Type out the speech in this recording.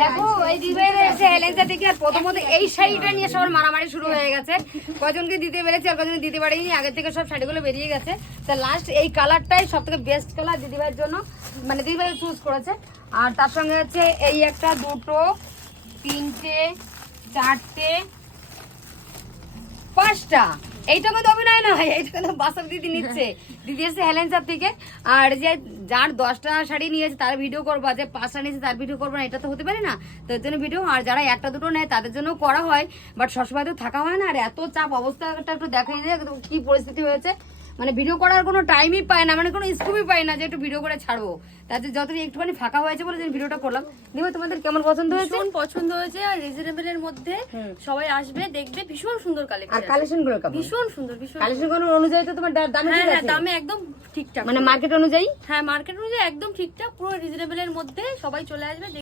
দেখো এই দিদিভাইরা এসে হেলেন্সা থেকে আর প্রথমত এই শাড়িটা নিয়ে সবার মারামারি শুরু হয়ে গেছে। কজনকে দিতে পেরেছি আর কজনকে দিতে পারিনি, আগে থেকে সব শাড়িগুলো বেরিয়ে গেছে। তা লাস্ট এই কালারটাই সব থেকে বেস্ট কালার দিদিভাইয়ের জন্য, মানে দিদিভাই চুজ করেছে। আর তার সঙ্গে হচ্ছে এই একটা, দুটো, তিনটে, চারটে, পাঁচটা। এইটা কিন্তু অভিনয় নয়, এইটা কিন্তু বাস্তব দিদি নিচ্ছে। দিদি এসে হেলেন্সার থেকে। আর যে যার 10টা শাড়ি নিয়েছে তার ভিডিও করবো, যে 5টা নিয়েছে তার ভিডিও করবো না, এটা তো হতে পারে না। তার জন্য ভিডিও, আর যারা একটা দুটো নেয় তাদের জন্য করা হয়, বাট সবসময় তো থাকা হয় না। আর এত চাপ, অবস্থাটা একটু দেখাই যায় কি পরিস্থিতি হয়েছে, মানে ভিডিও করার কোনো টাইমই পায় না, মানে কোনো স্কোপই পায় না যে একটু ভিডিও করে ছাড়বো। তাতে যতদিন একটুখানি ফাঁকা হয়েছে বলে যে ভিডিওটা করলাম। দিদি তোমাদের কেমন পছন্দ হয়েছে? ভীষণ পছন্দ হয়েছে, আর রিজনেবল এর মধ্যে সবাই আসবে দেখবে, ভীষণ সুন্দর আর কালেকশন, কালেকশন গুলো কেমন? ভীষণ সুন্দর, ভীষণ কালেকশন গুলো অনুযায়ী তো তোমার দামে ঠিক হ্যাঁ আছে? দামে একদম ঠিকঠাক, মানে মার্কেট অনুযায়ী? হ্যাঁ মার্কেট অনুযায়ী একদম ঠিকঠাক, পুরো রিজনেবল এর মধ্যে সবাই চলে আসবে।